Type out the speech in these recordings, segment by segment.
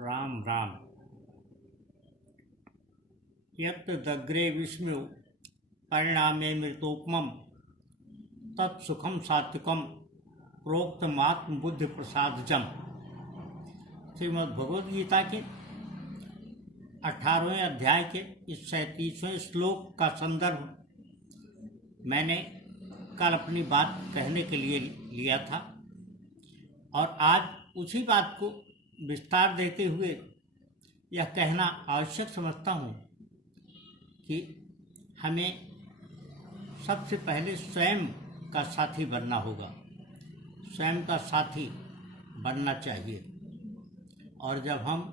राम राम। यत् दग्रे विष्णु परिणामे मृतोपमं तत्सुखम सात्विकम प्रोक्तमात्म बुद्धि प्रसादजम। श्रीमद् भगवद गीता के 18वें अध्याय के इस 37वें श्लोक का संदर्भ मैंने कल अपनी बात कहने के लिए लिया था और आज उसी बात को विस्तार देते हुए यह कहना आवश्यक समझता हूँ कि हमें सबसे पहले स्वयं का साथी बनना होगा, स्वयं का साथी बनना चाहिए। और जब हम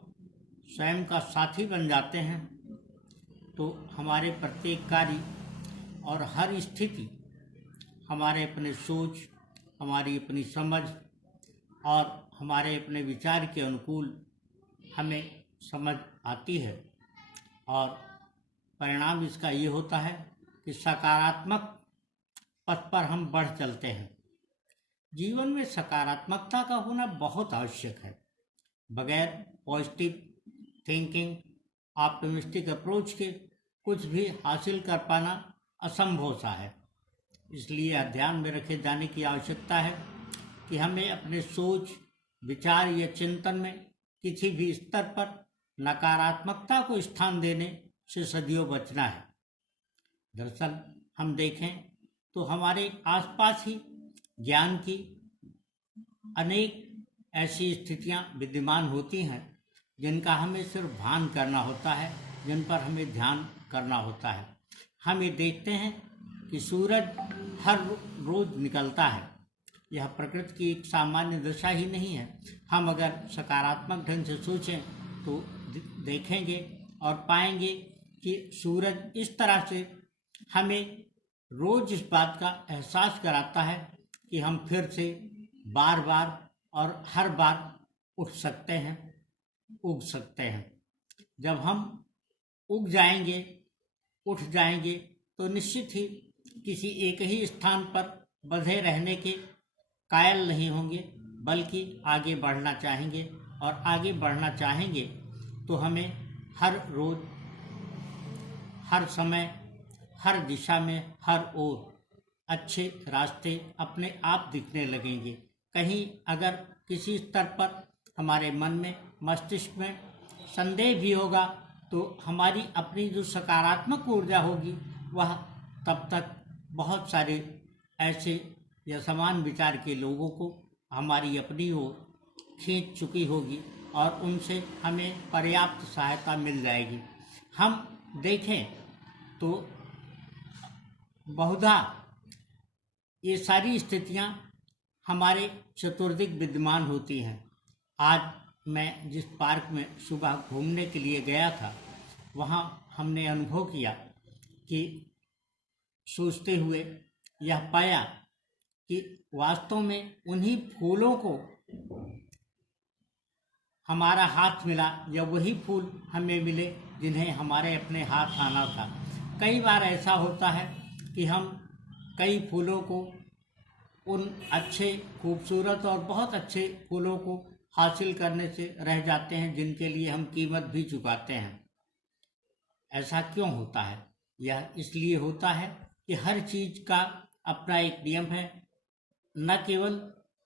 स्वयं का साथी बन जाते हैं तो हमारे प्रत्येक कार्य और हर स्थिति हमारे अपने सोच, हमारी अपनी समझ और हमारे अपने विचार के अनुकूल हमें समझ आती है। और परिणाम इसका ये होता है कि सकारात्मक पथ पर हम बढ़ चलते हैं। जीवन में सकारात्मकता का होना बहुत आवश्यक है। बगैर पॉजिटिव थिंकिंग, ऑप्टिमिस्टिक अप्रोच के कुछ भी हासिल कर पाना असंभव सा है। इसलिए ध्यान में रखे जाने की आवश्यकता है कि हमें अपने सोच, विचार या चिंतन में किसी भी स्तर पर नकारात्मकता को स्थान देने से सदियों बचना है। दरअसल हम देखें तो हमारे आसपास ही ज्ञान की अनेक ऐसी स्थितियां विद्यमान होती हैं जिनका हमें सिर्फ भान करना होता है, जिन पर हमें ध्यान करना होता है। हम ये देखते हैं कि सूरज हर रोज निकलता है। यह प्रकृति की एक सामान्य दशा ही नहीं है। हम अगर सकारात्मक ढंग से सोचें तो देखेंगे और पाएंगे कि सूरज इस तरह से हमें रोज इस बात का एहसास कराता है कि हम फिर से बार बार और हर बार उठ सकते हैं, उग सकते हैं। जब हम उग जाएंगे, उठ जाएंगे तो निश्चित ही किसी एक ही स्थान पर बंधे रहने के कायल नहीं होंगे, बल्कि आगे बढ़ना चाहेंगे। और आगे बढ़ना चाहेंगे तो हमें हर रोज, हर समय, हर दिशा में, हर ओर अच्छे रास्ते अपने आप दिखने लगेंगे। कहीं अगर किसी स्तर पर हमारे मन में, मस्तिष्क में संदेह भी होगा तो हमारी अपनी जो सकारात्मक ऊर्जा होगी वह तब तक बहुत सारे ऐसे या समान विचार के लोगों को हमारी अपनी ओर खींच चुकी होगी और उनसे हमें पर्याप्त सहायता मिल जाएगी। हम देखें तो बहुधा ये सारी स्थितियां हमारे चतुर्दिक विद्यमान होती हैं। आज मैं जिस पार्क में सुबह घूमने के लिए गया था वहाँ हमने अनुभव किया कि सोचते हुए यह पाया कि वास्तव में उन्हीं फूलों को हमारा हाथ मिला या वही फूल हमें मिले जिन्हें हमारे अपने हाथ आना था। कई बार ऐसा होता है कि हम कई फूलों को, उन अच्छे, खूबसूरत और बहुत अच्छे फूलों को हासिल करने से रह जाते हैं जिनके लिए हम कीमत भी चुकाते हैं। ऐसा क्यों होता है? यह इसलिए होता है कि हर चीज का अपना एक नियम है। न केवल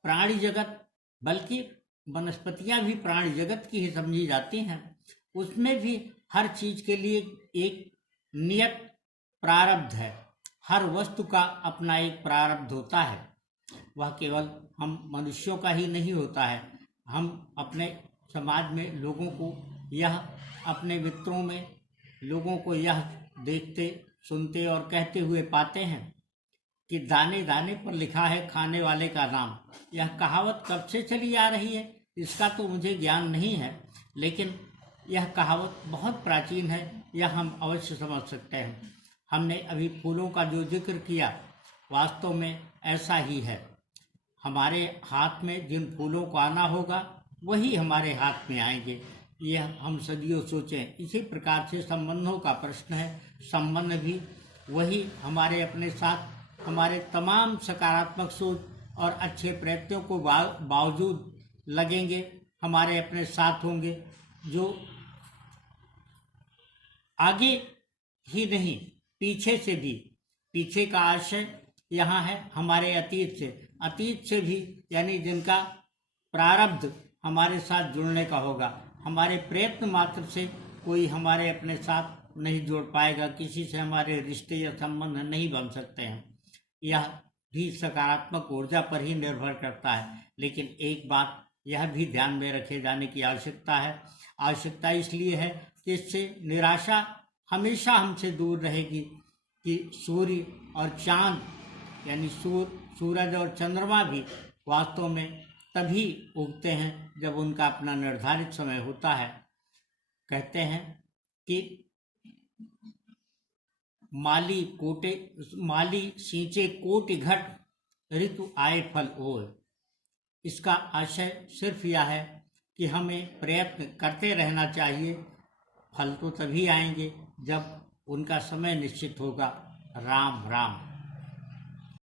प्राणी जगत बल्कि वनस्पतियां भी प्राणी जगत की ही समझी जाती हैं। उसमें भी हर चीज के लिए एक नियत प्रारब्ध है। हर वस्तु का अपना एक प्रारब्ध होता है। वह केवल हम मनुष्यों का ही नहीं होता है। हम अपने समाज में लोगों को यह, अपने मित्रों में लोगों को यह देखते, सुनते और कहते हुए पाते हैं कि दाने दाने पर लिखा है खाने वाले का नाम। यह कहावत कब से चली आ रही है इसका तो मुझे ज्ञान नहीं है, लेकिन यह कहावत बहुत प्राचीन है, यह हम अवश्य समझ सकते हैं। हमने अभी फूलों का जो जिक्र किया, वास्तव में ऐसा ही है। हमारे हाथ में जिन फूलों को आना होगा वही हमारे हाथ में आएंगे, यह हम सदियों सोचें। इसी प्रकार से संबंधों का प्रश्न है। संबंध भी वही हमारे अपने साथ, हमारे तमाम सकारात्मक सोच और अच्छे प्रयत्नों को बावजूद लगेंगे, हमारे अपने साथ होंगे जो आगे ही नहीं पीछे से भी, पीछे का आशय यहाँ है हमारे अतीत से भी, यानी जिनका प्रारब्ध हमारे साथ जुड़ने का होगा। हमारे प्रयत्न मात्र से कोई हमारे अपने साथ नहीं जोड़ पाएगा, किसी से हमारे रिश्ते या संबंध नहीं बन सकते हैं। यह भी सकारात्मक ऊर्जा पर ही निर्भर करता है। लेकिन एक बात यह भी ध्यान में रखे जाने की आवश्यकता इसलिए है कि इससे निराशा हमेशा हमसे दूर रहेगी कि सूर्य और चांद, यानी सूरज और चंद्रमा भी वास्तव में तभी उगते हैं जब उनका अपना निर्धारित समय होता है। कहते हैं कि माली सींचे कोटि घट, ऋतु आए फल ओए। इसका आशय सिर्फ यह है कि हमें प्रयत्न करते रहना चाहिए। फल तो तभी आएंगे जब उनका समय निश्चित होगा। राम राम।